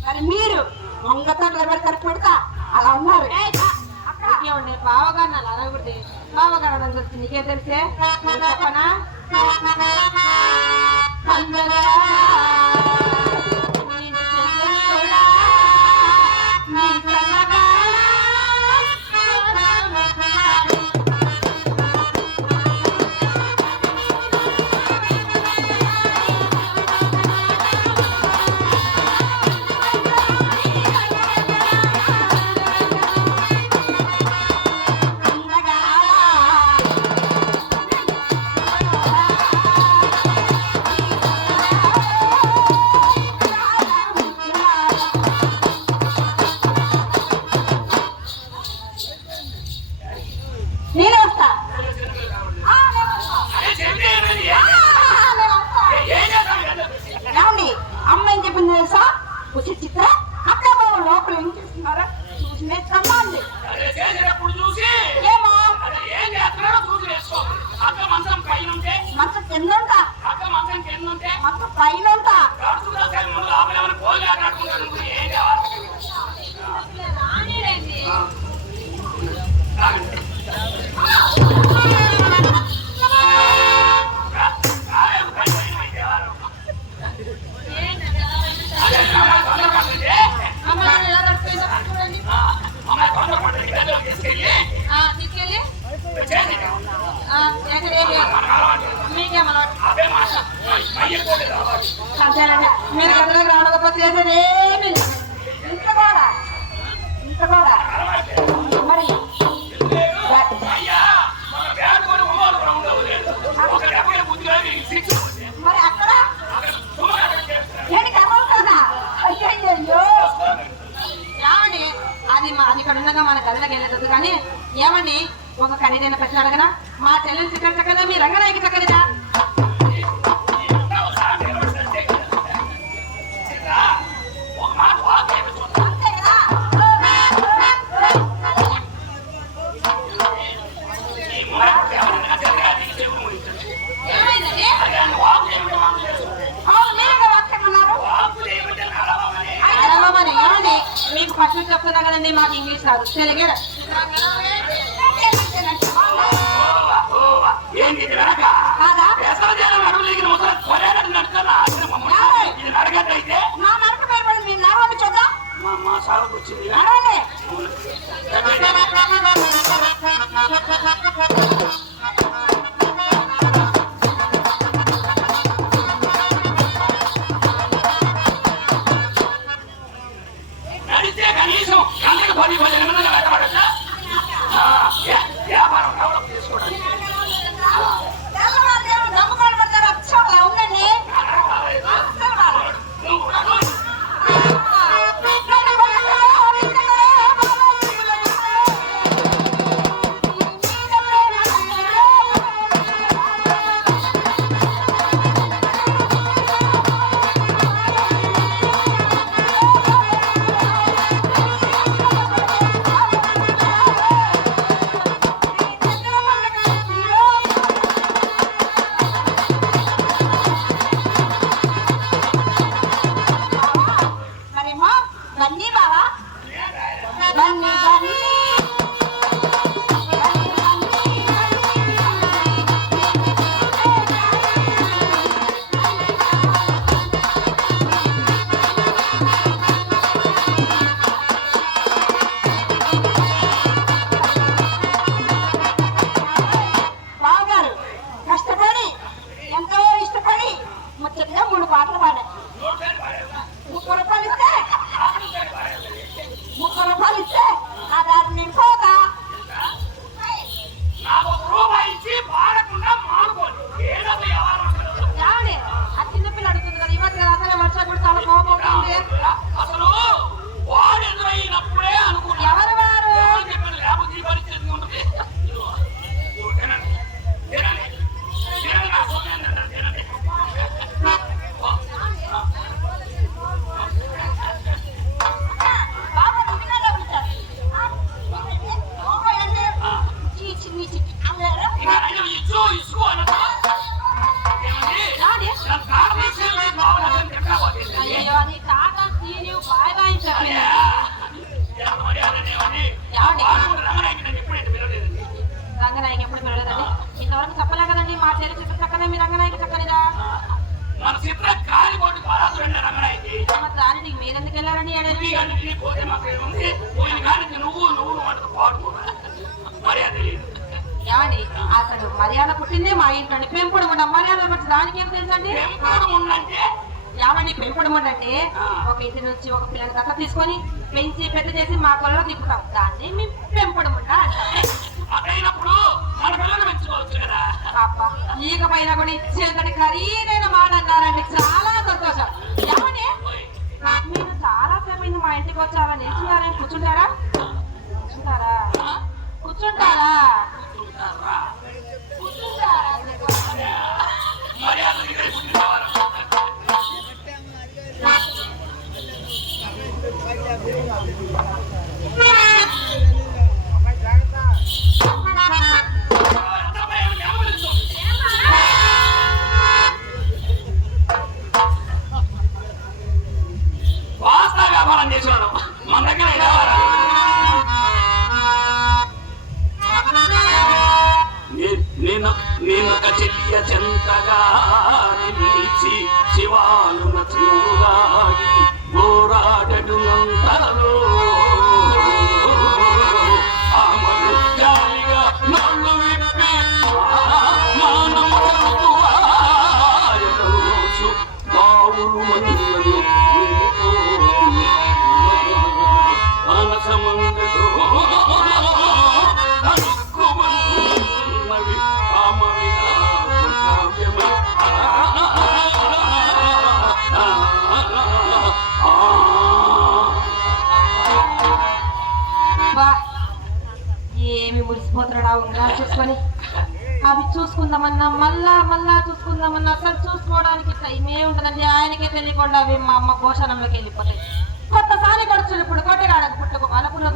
మరి మీరు వంగతో డ్రైవర్ కరెక్ట్ పెడతా అలా ఉన్నారు ఇంకేమండి బావగారు అలా అనకూడదు బావగారు అన్న గురించి నీకేం తెలిసే నేను చెప్పనా అందగా నిన్ను చెల్లెలు కూడా నీ కళ్ళగా నేను వస్తా నేను వస్తా అదే చెప్తే ఏమైంది? నేను వస్తా ఏం చేస్తాం కదా? ఏమండి అమ్మ ఏం చెప్పింది తెలుసా వచ్చి చిత్ర అక్కడ బాబు లోపల ఏం చేస్తున్నారా చూసి నేర్చుకోండి అదే చేసేటప్పుడు చూసి ఏమో అదే ఏం చేస్తున్నాడో చూసి నేర్చుకో. అక్క మంచం పైన ఉంటే, మంచం కింద ఉంటా అక్క మంచం కింద ఉంటే, మంచం పైన ఉంటా గడుచుకున్న సరే ముందు లోపల ఏమైనా పోలి ఆడుకుంటాను నువ్వు. ఏం కావాలి? తాగండి. కాలేదు, పైన పైన ఇచ్చేవారు. అదే అమ్మాయి తొందరపడుతుంది. అమ్మ నన్ను ఎలా నడిపిందో చూడండి అమ్మాయి తొందరపడుతుంది. గదిలోకి తీసుకెళ్ళి తీసుకెళ్ళి చేసి ఎక్కడ ఏమి మీకేమన్నమాట అదే మాట మయ్యపోలేదు అలవాటు. అంతేనండి మీరు గదిలోకి రావకపోతే చేసేది ఏమీ లేదు ఇంత కూడా మరి అయ్యా, మన బ్యాట్ కొని ఉమ్మలు గ్రౌండ్ అవ్వలేదు. ఒక డెబ్బై బుద్ధిగా నీకు సిక్స్ అవుతుంది. మరి అక్కడ అక్కడ సుమారు అక్కడ చేస్తారు. నేను కర్మం కదా అయ్యో ఏమండి అది అది ఇక్కడ ఉండగా మన గదిలోకి వెళ్ళదు కానీ ఏమండి ఒక ఖరీదైన ప్రశ్న అడగనా మా చెల్లెలు చిక్కడ చక్కదా మీ రంగనాయకి చక్కదా ఒక మాట వాకే అంతే కదా ఏమైందండి అవును మీరే వాక్యమన్నారు అడగమని ఏమండి మీకు ఫస్ట్ చెప్తున్నా కదండి మాకు ఇంగ్లీష్ రాదు తెలుగే ఏంటి వెనక కాదా వ్యసనజనం అడవులకి ముసలి కొనేటట్టు నడుస్తున్న ఆశ్రమం ఇది నడగట్టయితే నా నడక భయపడి మీరు నడవండి చూద్దాం మా అమ్మ సాగు వచ్చింది. నడవండి నడిస్తే కనీసం గంటకు 10 నిమిషాలు పెట్టబడతా చిత్ర కాలి కొట్టి పరాసు వెళ్ళారు రంగనాయకి. దానికి మీరెందుకు వెళ్ళారని ఈ గంటకి పోతే మాకు ఏముంది, పోయిన కానీ నువ్వు అంటూ పాడుకోరా మర్యాద తెలియదు. ఏమండి అసలు మర్యాద పుట్టిందే మా ఇంట్లో పెంపుడు ఉండ మర్యాద పట్టి దానికి ఏం తెలుసండి? పెంపుడు ఉండంటే ఏమండి పెంపుడు ఉండంటే ఒక ఇంటి నుంచి ఒక పిల్లల దక్క తీసుకొని పెంచి పెద్ద చేసి మా కొలలో తిప్పుతాం, దాన్ని మేము పెంపుడు ఉండ అంటాం. అదైనప్పుడు మన పిల్లలు పెంచుకోవచ్చు కదా. అబ్బా ఈక పైన కూడా ఇచ్చేంతటి ఖరీదైన మాట అన్నారండి, చాలా సంతోషం. ఏమని మీరు చాలా సేపు అయింది మా ఇంటికి వచ్చారా, నిల్చున్నారా, కూర్చుంటారా? కూర్చుంటారా? కూర్చుంటారా? మర్యాద వాస్తా వ్యాపారం చేసినాను మన దగ్గర నేనొక చెల్లియ చెంతగా నిలిచి శివాను నచ్చుగాడి పోరాడడు నంతలో ఆమను జాలిగా నళ్ళు విప్పి మానవచ్చు బావులు మన్నది మనసమంగతో అనుకువన్నవి ఏమి మురిసిపోతున్నాడా ఉందా చూసుకొని, అవి చూసుకుందామన్నా మళ్ళా చూసుకుందామన్నా అసలు చూసుకోవడానికి టైమే ఉంటుందండి. ఆయనకే తెలియకుండా అవి మా అమ్మ భోషణంలోకి వెళ్ళిపోతాయి. కొత్తసారి ఖర్చులు ఇప్పుడు కొట్టగాడకు పుట్టుకో అనుకున్న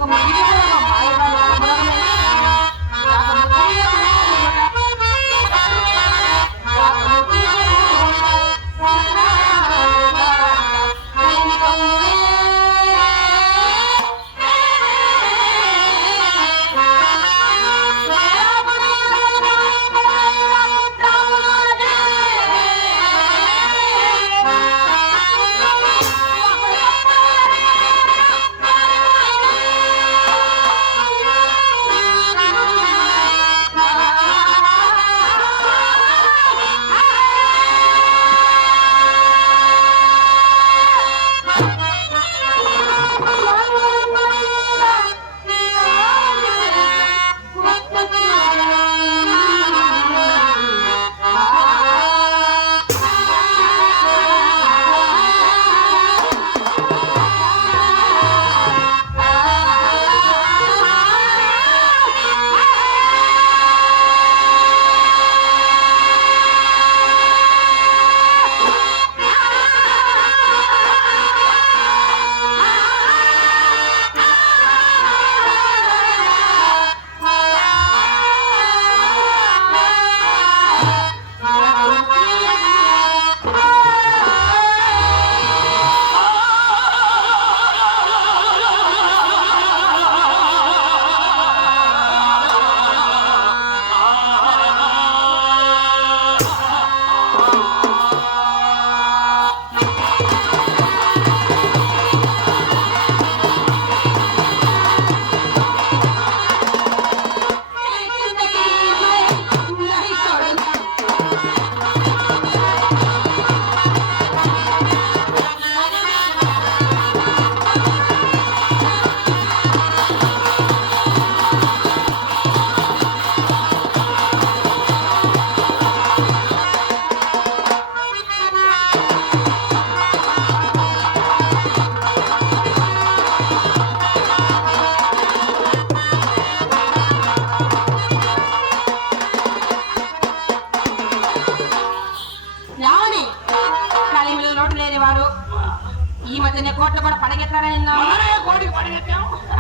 ఈ మధ్యనే కోట్లు కూడా పడగెత్తారా?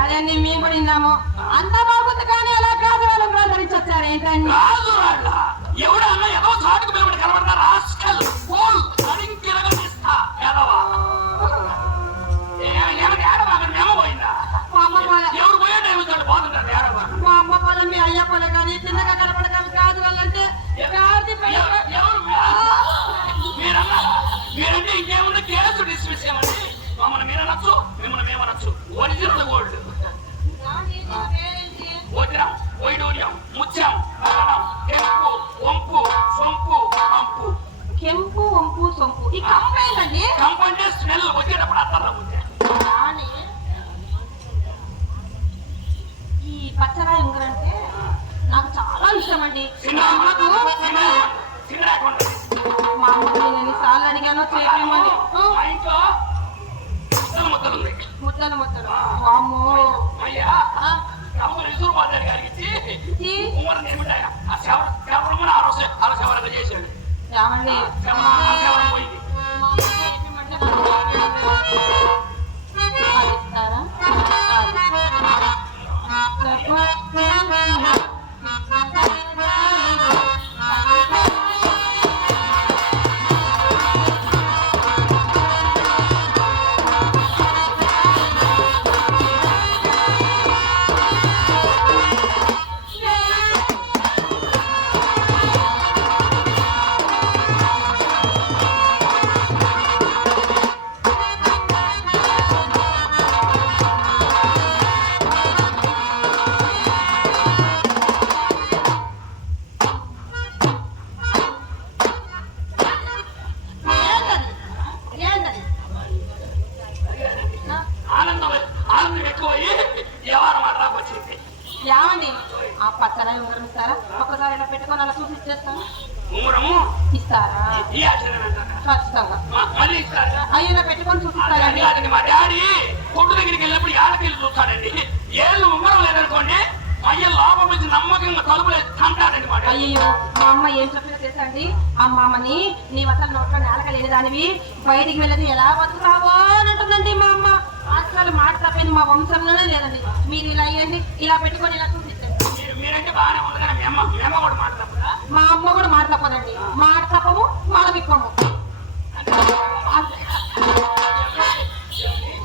అదే మేము కూడా విన్నాము. అంత బాగుంది కానీ అలా కాదు వాళ్ళని ధరించి వచ్చారు ఏంటండి? ఎవడన్నా ఏదో చాటుకు మేము కనబడతారా? మా అమ్మ పొలం మీ అయ్య పొలం కానీ చిన్నగా కనపడతారు కాదు వాళ్ళంటే మీరన్నా వైడూర్యం, ముత్యం, రతనం, కెంపు, వంపు, సొంపు, కంపు. కెంపు వంపు సొంపు ఈ కంపు ఏంటండి? కంపు అంటే స్మెల్ వచ్చేటప్పుడు అత్తర్లో ఉంది. కానీ ఈ పచ్చరాయి ఉంగరంటే నాకు చాలా ఇష్టం అండి. మా అమ్మకు మా అమ్మకు నేను ఎన్నిసార్లు అడిగానో చేయమని. మా ఇంట్లో ముద్దలు ఉంది. ముద్దలు ముద్దలు అమ్మో. అయ్యా కమ్ములు ఇసురు పోతారు గారికి ఉమ్మడి ఏమిటాయా ఆ శవరం ఆ రోజు అలా శవరంగా చేసాడు. ఏమండి శవరం పోయింది. ఇస్తారా? ఆనందం ఎక్కువయ్యి వ్యవహారం అట్రాకు వచ్చింది. ఏమండి ఆ పచ్చరాయి ఉంగరం ఇస్తారా? ఒక్కసారి ఇలా పెట్టుకొని అలా చూసి ఇచ్చేస్తాను. ఉంగరము ఇస్తారా? ఈ ఆశ్చర్యం అంటారా? ఖచ్చితంగా. మళ్ళీ ఇస్తారా? అయ్యో ఇలా పెట్టుకొని చూపిస్తారండి. అదండి మా డాడీ కొట్టు దగ్గరికి వెళ్ళినప్పుడు ఆడకెళ్ళి చూస్తాడండి. ఏళ్ళు ఉంగరం లేదనుకోండి అయ్య లాభం వచ్చి నమ్మకంగా తలుపులు అంటాడండి మా డాడీ. అయ్యో మా అమ్మ ఏం చెప్పినా చేసండి. అమ్మమ్మని నీ అసలు నోట్లో నేలకలేని దానివి బయటికి వెళ్ళదు ఎలా బతుకుతావో అని అంటుందండి మా అమ్మ. అసలు మాట తప్పేది మా వంశంలోనే లేదండి. మీరు ఇలా అయ్యండి ఇలా పెట్టుకొని ఇలా చూపిస్తారు. మీరంటే బాగానే ఉంది కానీ మీ అమ్మ కూడా మాట్లాడదా? మా అమ్మ కూడా మాట తప్పదండి. మాట తప్పము మాట తిప్పము.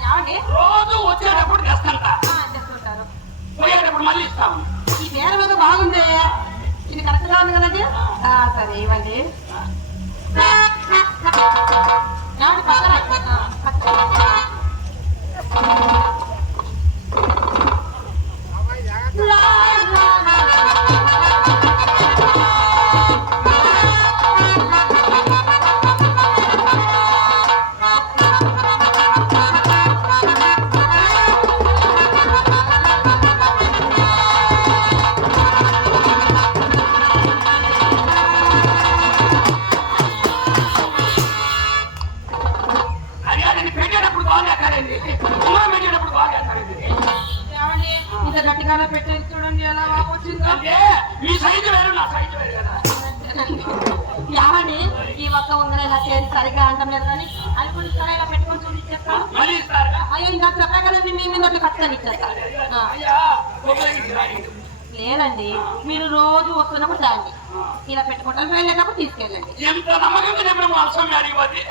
ఏమండి రోజు వచ్చేటప్పుడు తెస్తంట, చేస్తుంటారు. పోయేటప్పుడు మళ్ళీ ఇస్తాము. ఈ పేర మీద బాగుంది. ఇది కరెక్ట్ గా ఉంది కదండి. సరే ఇవ్వండి. ఏమండి పక్కన ఇంత గట్టిగానే పెట్టేది చూడండి ఎలా వచ్చిందో. ఏమండి ఈ ఒక్క ఉంగరం ఇలా చేసి సరిగ్గా అంటాం లేదు కానీ అది కొంచెం సరే ఇలా పెట్టుకొని చూసి ఇచ్చేస్తా. అయ్యో ఇంకా చెప్పా కదండి మీ మీద ఖచ్చితంగా ఇచ్చేస్తా. లేదండి మీరు రోజు వస్తున్నప్పుడు దాన్ని ఇలా పెట్టుకుంటాను, వెళ్ళేటప్పుడు తీసుకెళ్ళండి. ఎంత నమ్మకంగా అవసరం అడిగిపోతే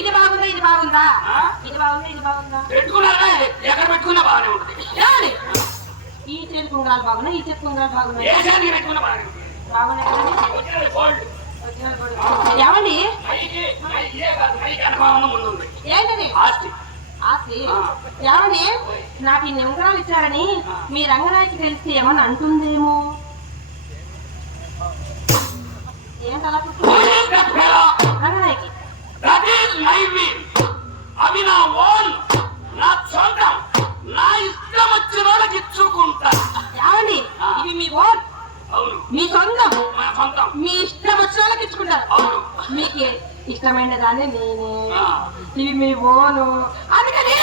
ఇది బాగుందా ఇది బాగుందా ఇది బాగుందా ఇది బాగుందా పెట్టుకున్నారా? ఎక్కడ పెట్టుకున్నా బాగానే ఉంటుంది. ఈ చేతి ఉంగరాలు బాగున్నా ఈ చేతి ఉంగరాలు బాగున్నా ఏ చేతికి పెట్టుకున్నా బాగానే ఉంటుంది. బాగున్నాయి కదండి. గోల్డ్ ఏమండి ముందు ఏంటది ఆస్తి ఆస్తి ఏమండి నాకు ఇన్ని ఉంగరాలు ఇచ్చారని మీ రంగనాయకి తెలిసి ఏమన్నా అంటుందేమో. ఏంటి అలా రంగనాయకి అవి నా ఓన్, నా సొంతం, నా ఇష్టం వచ్చిన వాళ్ళకి ఇచ్చుకుంటా. ఏమండి ఇవి మీ ఓన్? అవును. మీ సొంతం? మా సొంతం. మీ ఇష్టం వచ్చిన వాళ్ళకి ఇచ్చుకుంటారు? అవును. మీకు ఇష్టమైన దాన్ని నేనే, ఇవి మీ ఓను, అందుకని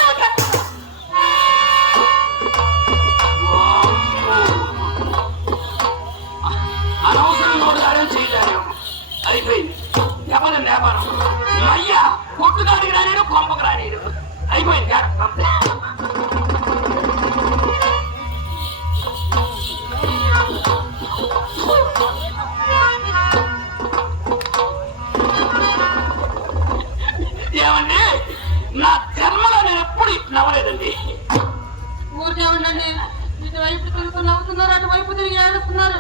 ఏడుస్తున్నారు, అటువైపు తిరిగి ఏడుస్తున్నారు.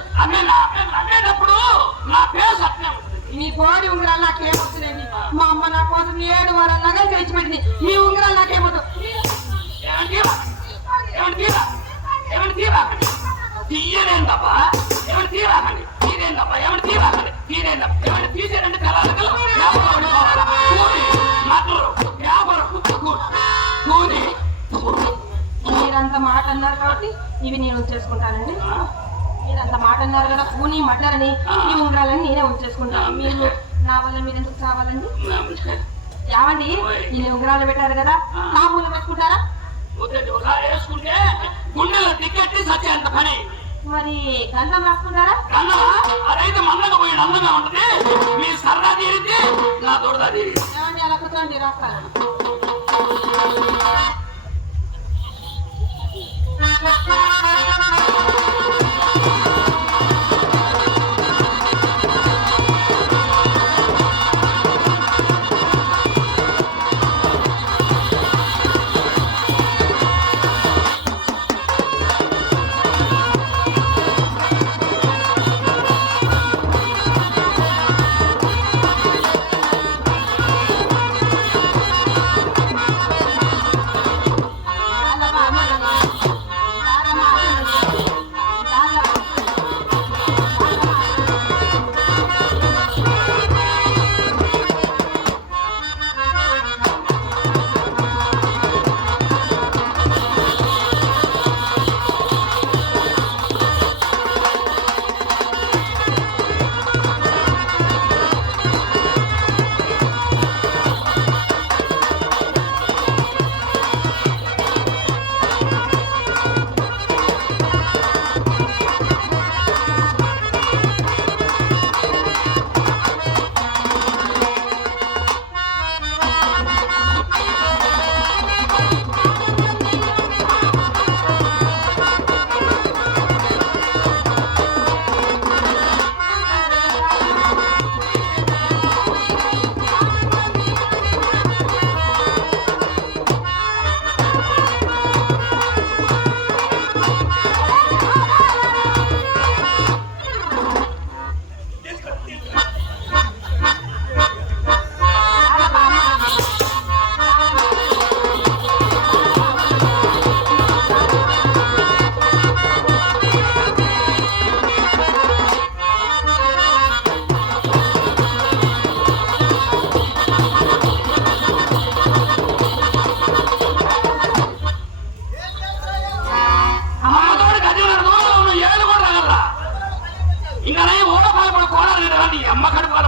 అనేటప్పుడు నా పేరు సత్యం. మీ కోడి ఉంగరాలు నాకేమవుతున్నాయి? మా అమ్మ నా కోసం 7 వారాల నగలు తెచ్చిపెట్టింది. మీ ఉంగరాలు నాకేమవుతుంది? తీయలేందబ్బా, ఎవరు తీరాకండి, తీరేందబ్బా, ఎవరు తీరాకండి, తీరేందబ్బా, ఎవరు తీసేరంటే కళాలకు మీరంత మాట అన్నారు కాబట్టి ఇవి నేను ఉంచేసుకుంటానండి. మీరంత మాట అన్నారు కదా, కూని మడ్డరని ఈ ఉంగరాలని నేనే ఉంచేసుకుంటాను. మీరు నా వల్ల మీరు ఎందుకు చావాలండి? యావండి, నేను ఉంగరాలు పెట్టారు కదా, కాపులు పెట్టుకుంటారా? వేసుకుంటే గుండెలో టికెట్ సత్యంత పని. మరి గంధం రాసుకుంటారా? అదైతే మందంగా పోయి అందంగా ఉంటది. మీ సరదా తీరితే నా దొరదా తీరి. ఏమండి, అలా కూర్చోండి, రాస్తాను.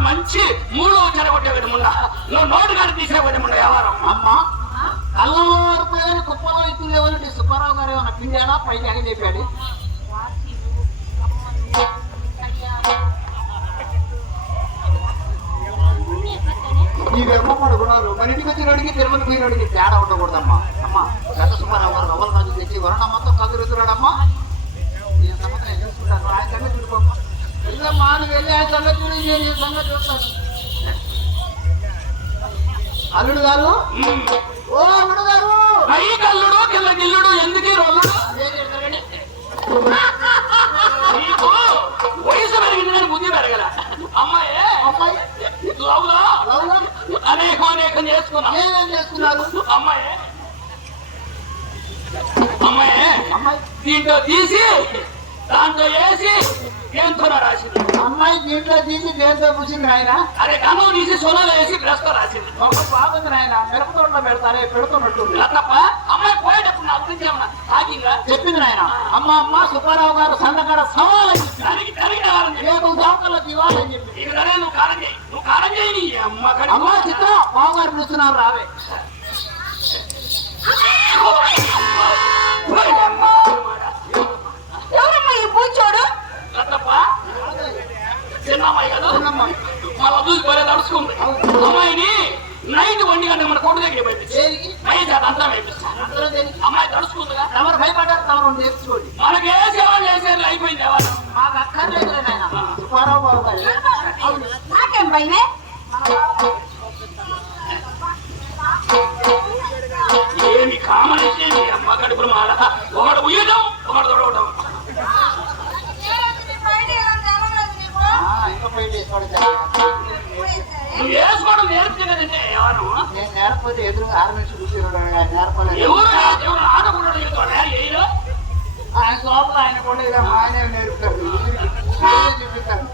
మంచి మూడు చెరగొట్టే విధముండా, నువ్వు నోటు గారి తీసే విధముండా వ్యవహారం. అమ్మ కళ్ళలో వరకు కుప్పలో ఇచ్చిందేవాళ్ళు సుబ్బారావు గారు ఏమన్నా పిండాడా పైకి అని చెప్పాడు. ఈ వెమ్మడు గుణాలు మన ఇంటికి వచ్చినడికి తిరుమల పోయినడికి తేడా ఉండకూడదమ్మా. అమ్మ గత సుబ్బారావు గారు రవ్వలు కాదు తెచ్చి వరణమ్మతో కదురుతున్నాడమ్మా. నేను సంగతి చూసుకుంటాను, ఆయన సంగతి చూడుకోమ్మా. వెళ్ళమ్మా, నువ్వు వెళ్ళి ఆయన సంగతి చూడు, నేను సంగతి చూస్తాను. అల్లుడు గారు, ఓ అల్లుడు గారు, పై కల్లుడు కింద గిల్లుడు ఎందుకు రొల్లుడు? నీకు వయసు పెరిగింది కానీ బుద్ధి పెరగల. అమ్మాయి అమ్మాయి లవ్లా లవ్లా అనేకం చేసుకున్నా. ఏమేం చేసుకున్నారు? అమ్మాయి అమ్మాయి అమ్మాయి దీంట్లో తీసి దాంట్లో వేసి దేంతో రాసింది. అమ్మాయి దీంట్లో తీసి దేంతో పూసింది నాయన? అరే కన్ను తీసి సొనలో వేసి బ్రష్ తో రాసింది. ఒక బాగుంది నాయన, మిరపతోటలో పెడతారే పెడుతున్నట్టుంది. తప్ప అమ్మాయి పోయేటప్పుడు నా గురించి ఏమన్నా తాగిందా? చెప్పింది నాయన. అమ్మ అమ్మ సుబ్బారావు గారు సన్నగారు సవాలని దానికి తరిగిన రేపు దాకలో దివాలని చెప్పి. ఇక సరే నువ్వు కారం చేయి, నువ్వు కారం చేయి. నీ అమ్మ కడుపు. అమ్మ చిత్త బావు గారు పిలుస్తున్నారు, రావే. ఎవరమ్మా ఈ పూచోడు? చిన్న అమ్మాయి కదా, మళ్ళీ చూసి తడుచుకుంది. అమ్మాయిని నైట్ 1 గంట మన కొట్టు దగ్గర పంపించి నైట్ అదంతా వేపిస్తాను. అమ్మాయి తడుచుకుందిగా. ఎవరు భయపడ్డారు? తమరు నేర్చుకోండి. మనకి ఏ సేవ చేసేది అయిపోయింది. ఎవరు మాకు అక్కర్లేదు నాయన. సుబ్బారావు బాబు గారు నాకేం భయమే? ఏమి కామని అమ్మ కడుపులు మాడ ఒకడు ఉయ్యడం ఒకడు తొడవడం. నేర్పలేదంటే ఎవరు నేను నేర్పకపోతే ఎదురు ఆర్మీస్ చూసేవాడు నేర్పలేదు. ఎవరు ఆడకుండా ఏదో ఆయన లోపల ఆయన కూడా ఇలా ఆయన నేర్పుతాడు చూపిస్తాడు.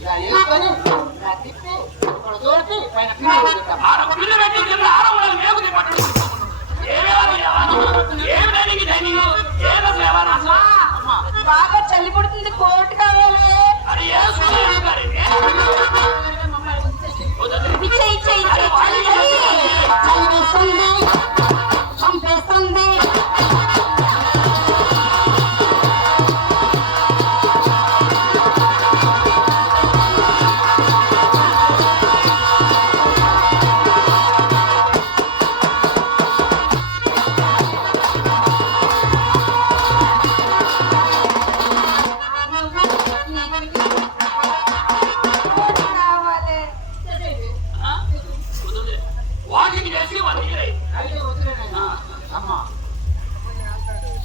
ఇలా వేసుకొని ఇలా తిప్పి ఇక్కడ తోటి పైన పిల్లలు పెట్టి కింద ఆడవాళ్ళు మేకు పట్టడం బాగా చలి పుడుతుంది, కోట్ కావాలి. చంపేస్తుంది.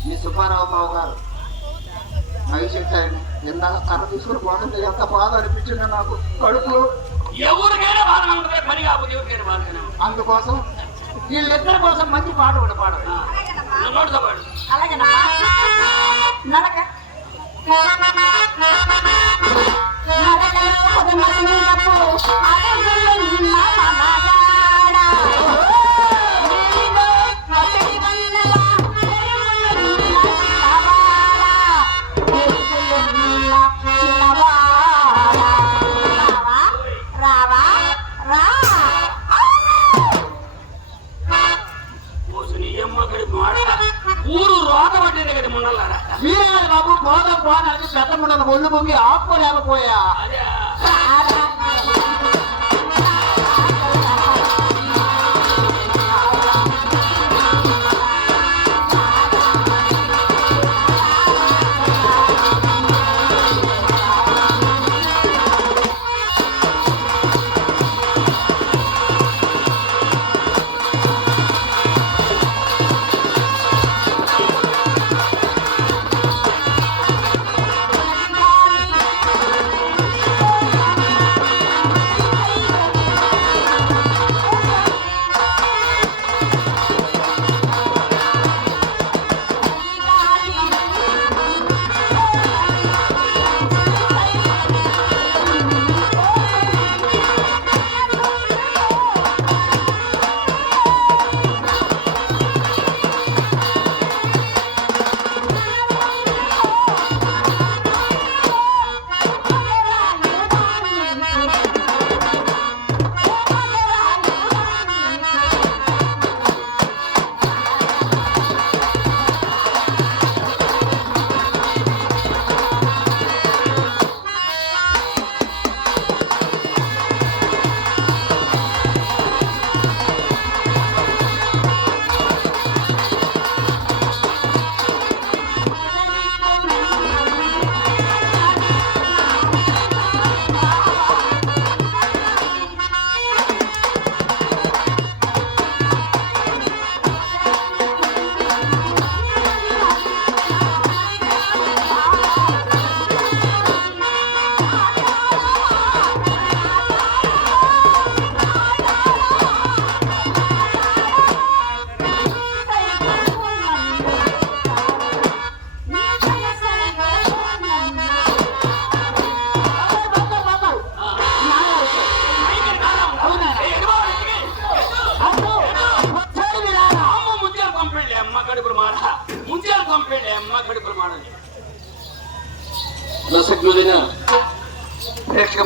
మీ సుబ్బారావు బాబు గారు మహిళ ఇందాక కర్ర తీసుకుని పోతుంటే ఎంత బాధ అనిపించింది నాకు కడుపులో. ఎవరికైనా బాధ ఉంటుంది, పని కాకపోతే ఎవరికైనా బాధ. అందుకోసం వీళ్ళిద్దరి కోసం మంచి పాట కూడా పాడదు. అలాగేనా నడక ఊరు రోత పట్టేది కదా ముండలారా. మీరే బాబు పోదాం పోదానికి పెద్ద ముండలు ఒళ్ళు పొంగి ఆపుకోలేకపోయా. ప్రేక్షక